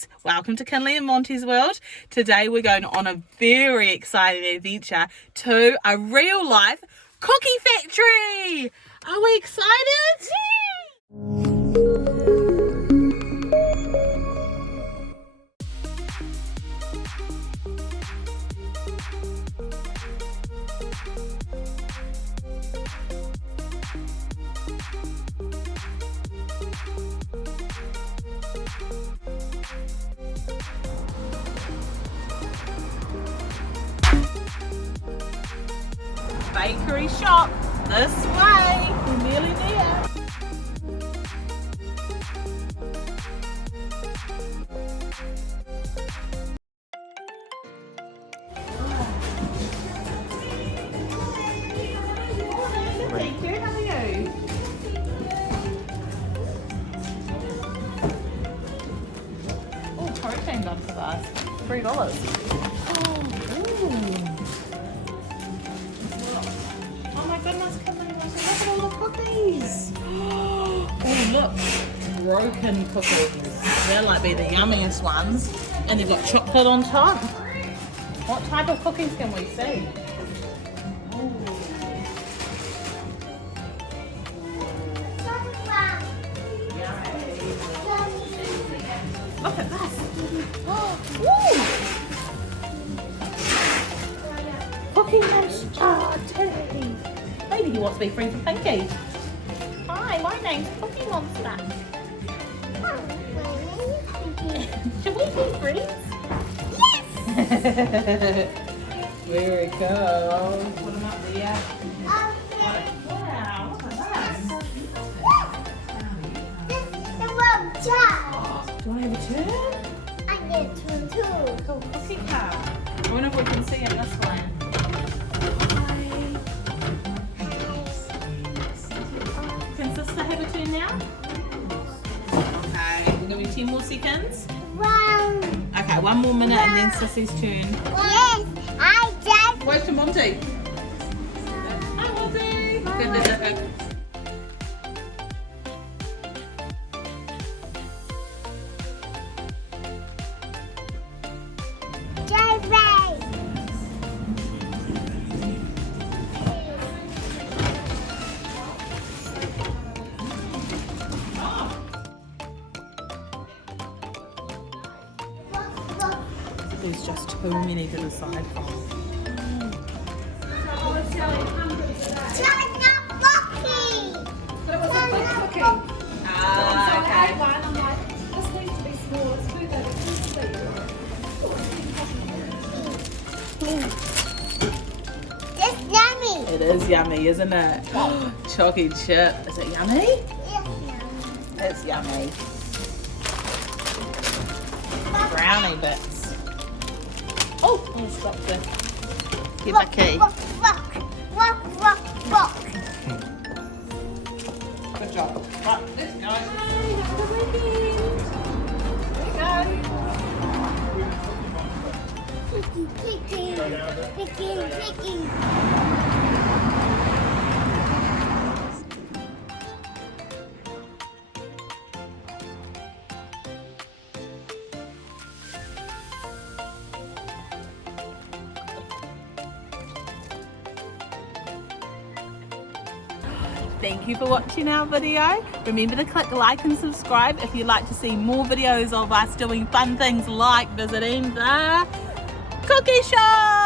friends, welcome to Kinley and Monty's world. Today we're going on a very exciting adventure to a real life cookie factory. Are we excited? Bakery shop this way. We're nearly there. Thank you. How are you? Oh, protein done for us. $3. Oh my goodness, Kinley, look at all the cookies. Oh look, broken cookies. They'll like be the yummiest ones. And you've got chocolate on top. What type of cookies can we see? Look at this. Cookie Monster. Maybe you want to be friends with Pinky. Hi, my name's Cookie Monster. Should we be friends? Yes! There we go. Put them up there. Wow, look at that. This is one turn. Do you want to have a turn? I get turn too. Cool cookie cup. I wonder if we can see it this way. Can sister have a turn now? Okay, we'll give you 10 more seconds. Wow. Okay, one more minute and then Sissy's turn. Yes, I just. Where's to Monty? Hi Monty! Good. There's just too many to decide from. It's yummy. It is yummy, isn't it? Chalky chip. Is it yummy? It's yummy. Brownie bits. Oh, I stopped it. Give a key. Walk. Good job. Right, let's go. Have a good weekend. Picking. Thank you for watching our video. Remember to click like and subscribe if you'd like to see more videos of us doing fun things like visiting the cookie shop.